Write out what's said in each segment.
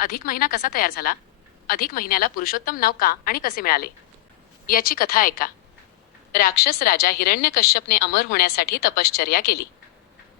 अधिक महिना कसा तयार झाला? अधिक महिन्याला पुरुषोत्तम नाव का आणि कसे मिळाले? याची कथा ऐका. राक्षस राजा हिरण्यकश्यपने अमर होण्यासाठी तपश्चर्या केली.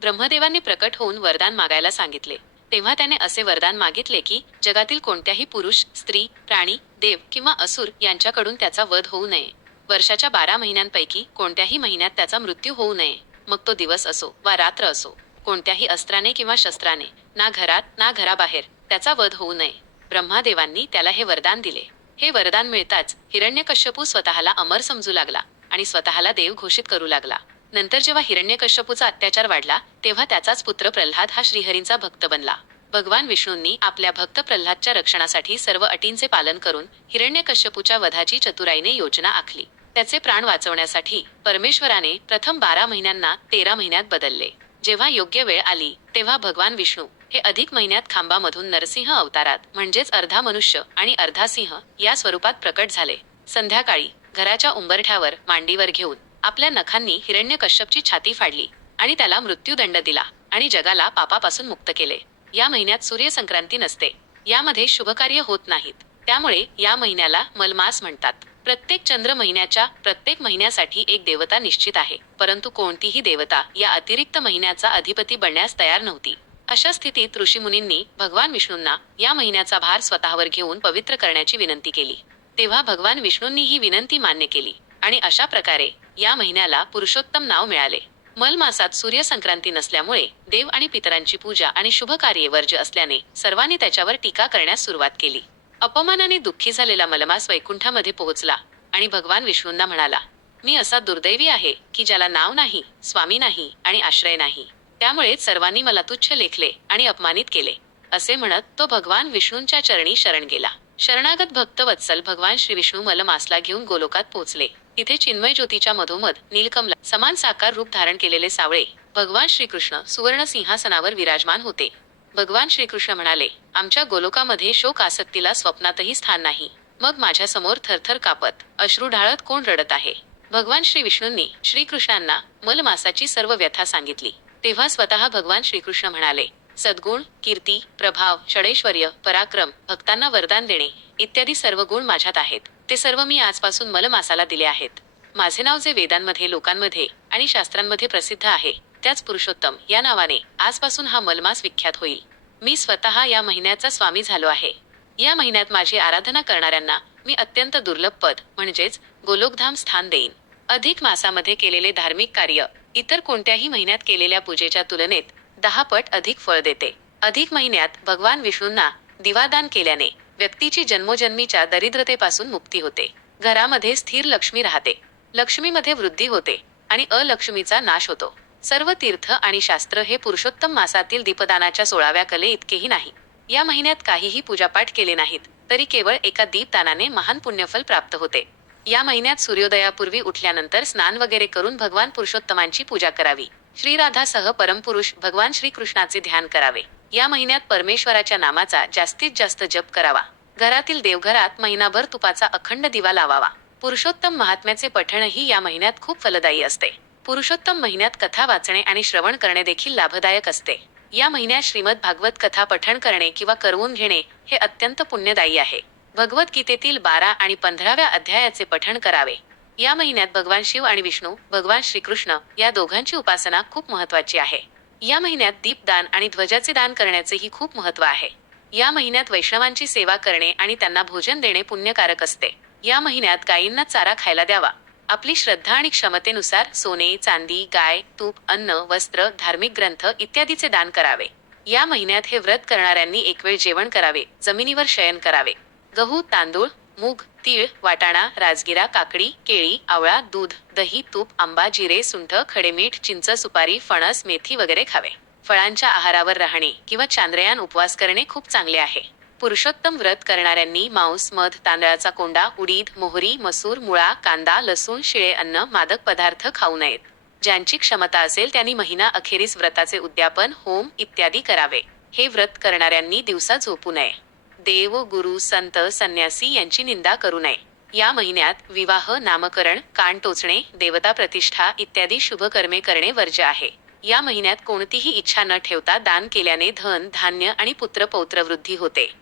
ब्रह्मदेवांनी प्रकट होऊन वरदान मागायला सांगितले. तेव्हा त्याने असे वरदान मागितले की जगातील कोणत्याही पुरुष, स्त्री, प्राणी, देव किंवा असुर यांच्याकडून त्याचा वध होऊ नये. वर्षाच्या 12 महिन्यांपैकी कोणत्याही महिन्यात त्याचा मृत्यू होऊ नये. मग तो दिवस असो वा रात्र असो. कोणत्याही अस्त्राने किंवा शस्त्राने, ना घरात ना घराबाहेर त्याचा वध होऊ नये. ब्रह्मादेवांनी त्याला हे वरदान दिले. हे वरदान मिळताच हिरण्यकश्यपू स्वतःला अमर समजू लागला आणि स्वतःला देव घोषित करू लागला. नंतर जेव्हा हिरण्यकश्यपूचा अत्याचार वाढला तेव्हा त्याचाच पुत्र प्रल्हाद हा श्रीहरींचा भक्त बनला. भगवान विष्णूंनी आपल्या भक्त प्रल्हादच्या रक्षणासाठी सर्व अटींचे पालन करून हिरण्यकश्यपूच्या वधाची चतुराईने योजना आखली. त्याचे प्राण वाचवण्यासाठी परमेश्वराने प्रथम 12 महिन्यांना 13 महिन्यात बदलले. जेव्हा योग्य वेळ आली तेव्हा भगवान विष्णू हे अधिक महिन्यात खांबामधून नरसिंह अवतारात म्हणजेच अर्धा मनुष्य आणि अर्धा सिंह या स्वरूपात प्रकट झाले. संध्याकाळी घराच्या उंबरठ्यावर मांडीवर घेऊन आपल्या नखांनी हिरण्यकश्यपची छाती फाडली आणि त्याला मृत्यूदंड दिला आणि जगाला पापापासून मुक्त केले. या महिन्यात सूर्यसंक्रांती नसते. यामध्ये शुभकार्य होत नाहीत. त्यामुळे या महिन्याला मलमास म्हणतात. प्रत्येक चंद्र महिन्याच्या प्रत्येक महिन्यासाठी एक देवता निश्चित आहे, परंतु कोणतीही देवता या अतिरिक्त महिन्याचा अधिपती बनण्यास तयार नव्हती. अशा स्थितीत ऋषीमुनींनी भगवान विष्णूंना या महिन्याचा भार स्वतःवर घेऊन पवित्र करण्याची विनंती केली. तेव्हा भगवान विष्णूंनी ही विनंती मान्य केली आणि अशा प्रकारे या महिन्याला पुरुषोत्तम नाव मिळाले. मलमासात सूर्यसंक्रांती नसल्यामुळे देव आणि पितरांची पूजा आणि शुभकार्ये वर्ज्य असल्याने सर्वांनी त्याच्यावर टीका करण्यास सुरुवात केली. अपमानाने दुःखी झालेला मलमास वैकुंठामध्ये पोहोचला आणि भगवान विष्णूंना म्हणाला, मी असा दुर्दैवी आहे की ज्याला नाव नाही, स्वामी नाही आणि आश्रय नाही. त्यामुळेच सर्वांनी मला तुच्छ लेखले आणि अपमानित केले. असे म्हणत तो भगवान विष्णूंच्या चरणी शरण गेला. शरणागत भक्त वत्सल भगवान श्री विष्णू मलमासला घेऊन गोलोकात पोहोचले. तिथे चिन्मय ज्योतीच्या मधोमध नीलकमला समान साकार रूप धारण केलेले सावळे भगवान श्रीकृष्ण सुवर्ण सिंहासनावर विराजमान होते. भगवान श्रीकृष्ण म्हणाले, आमच्या गोलोकामध्ये शोक आसक्तीला स्वप्नातही स्थान नाही. मग माझ्या समोर थरथर कापत अश्रू ढाळत कोण रडत आहे? भगवान श्री विष्णूंनी श्रीकृष्णांना मलमासाची सर्व व्यथा सांगितली. तेव्हा स्वतः भगवान श्रीकृष्ण म्हणाले, सद्गुण, कीर्ती, प्रभाव, षडैश्वर्य, पराक्रम, भक्तांना वरदान देणे इत्यादी सर्व गुण माझ्यात आहेत. ते सर्व मी आजपासून मलमासाला दिले आहेत. माझे नाव जे वेदांमध्ये, लोकांमध्ये आणि शास्त्रांमध्ये प्रसिद्ध आहे, त्याच पुरुषोत्तम या नावाने आजपासून हा मलमास विख्यात होईल. मी स्वतः या महिन्याचा स्वामी झालो आहे. या महिन्यात माझी आराधना करणाऱ्यांना मी अत्यंत दुर्लभ पद म्हणजेच गोलोकधाम स्थान देईन. अधिक मासामध्ये केलेले धार्मिक कार्य इतर कोणत्याही महिन्यात केलेल्या पूजेच्या तुलनेत 10 पट अधिक फळ देते. अधिक महिन्यात भगवान विष्णूंना दिवादान केल्याने व्यक्तीची जन्मोजन्मीच्या दरिद्रतेपासून मुक्ती होते. घरामध्ये स्थिर लक्ष्मी राहते. लक्ष्मीमध्ये वृद्धी होते आणि अलक्ष्मीचा नाश होतो. सर्व तीर्थ आणि शास्त्र हे पुरुषोत्तम मासातील दीपदानाच्या 16व्या कले इतकेही नाही. या महिन्यात काहीही पूजापाठ केले नाहीत तरी केवळ एका दीपदानाने महान पुण्यफल प्राप्त होते. या महिन्यात सूर्योदयापूर्वी उठल्यानंतर स्नान वगैरे करून भगवान पुरुषोत्तमांची पूजा करावी. श्रीराधासह परमपुरुष भगवान श्रीकृष्णाचे ध्यान करावे. या महिन्यात परमेश्वराच्या नामाचा जास्तीत जास्त जप करावा. घरातील देवघरात महिनाभर तुपाचा अखंड दिवा लावावा. पुरुषोत्तम महात्म्याचे पठणही या महिन्यात खूप फलदायी असते. पुरुषोत्तम महिन्यात कथा वाचणे आणि श्रवण करणे देखील लाभदायक असते. या महिन्यात श्रीमद भागवत कथा पठण करणे किंवा करवून घेणे हे अत्यंत पुण्यदायी आहे. भगवद्गीतेतील 12 आणि 15व्या अध्यायाचे पठण करावे. या महिन्यात भगवान शिव आणि विष्णू, भगवान श्रीकृष्ण या दोघांची उपासना खूप महत्त्वाची आहे. या महिन्यात दीपदान आणि ध्वजाचे दान करण्याचेही खूप महत्त्व आहे. या महिन्यात वैष्णवांची सेवा करणे आणि त्यांना भोजन देणे पुण्यकारक असते. या महिन्यात गायींना चारा खायला द्यावा. आपली श्रद्धा आणि क्षमतेनुसार सोने, चांदी, गाय, तूप, अन्न, वस्त्र, धार्मिक ग्रंथ इत्यादीचे दान करावे. या महिन्यात हे व्रत करणाऱ्यांनी एक वेळ जेवण करावे. जमिनीवर शयन करावे. गहू, तांदूळ, मूग, तीळ, वाटाणा, राजगिरा, काकडी, केळी, आवळा, दूध, दही, तूप, आंबा, जिरे, सुंठ, खडेमीठ, चिंच, सुपारी, फणस, मेथी वगैरे खावे. फळांच्या आहारावर राहणे किंवा चांद्रयान उपवास करणे खूप चांगले आहे. पुरुषोत्तम व्रत करणाऱ्यांनी मांस, मध, तांदळाचा कोंडा, उडीद, मोहरी, मसूर, मुळा, कांदा, लसूण, शिळे अन्न, मादक पदार्थ खाऊ नयेत. ज्यांची क्षमता असेल त्यांनी महिना अखेरीस व्रताचे उद्यापन, होम इत्यादी करावे. हे व्रत करणाऱ्यांनी दिवसा झोपू नये. देव, गुरु, संत, संन्यासी यांची निंदा करू नये. या महिन्यात विवाह, नामकरण, कान टोचणे, देवता प्रतिष्ठा इत्यादी शुभकर्मे करणे वर्ज्य आहे. या महिन्यात कोणतीही इच्छा न ठेवता दान केल्याने धन, धान्य आणि पुत्रपौत्र वृद्धी होते.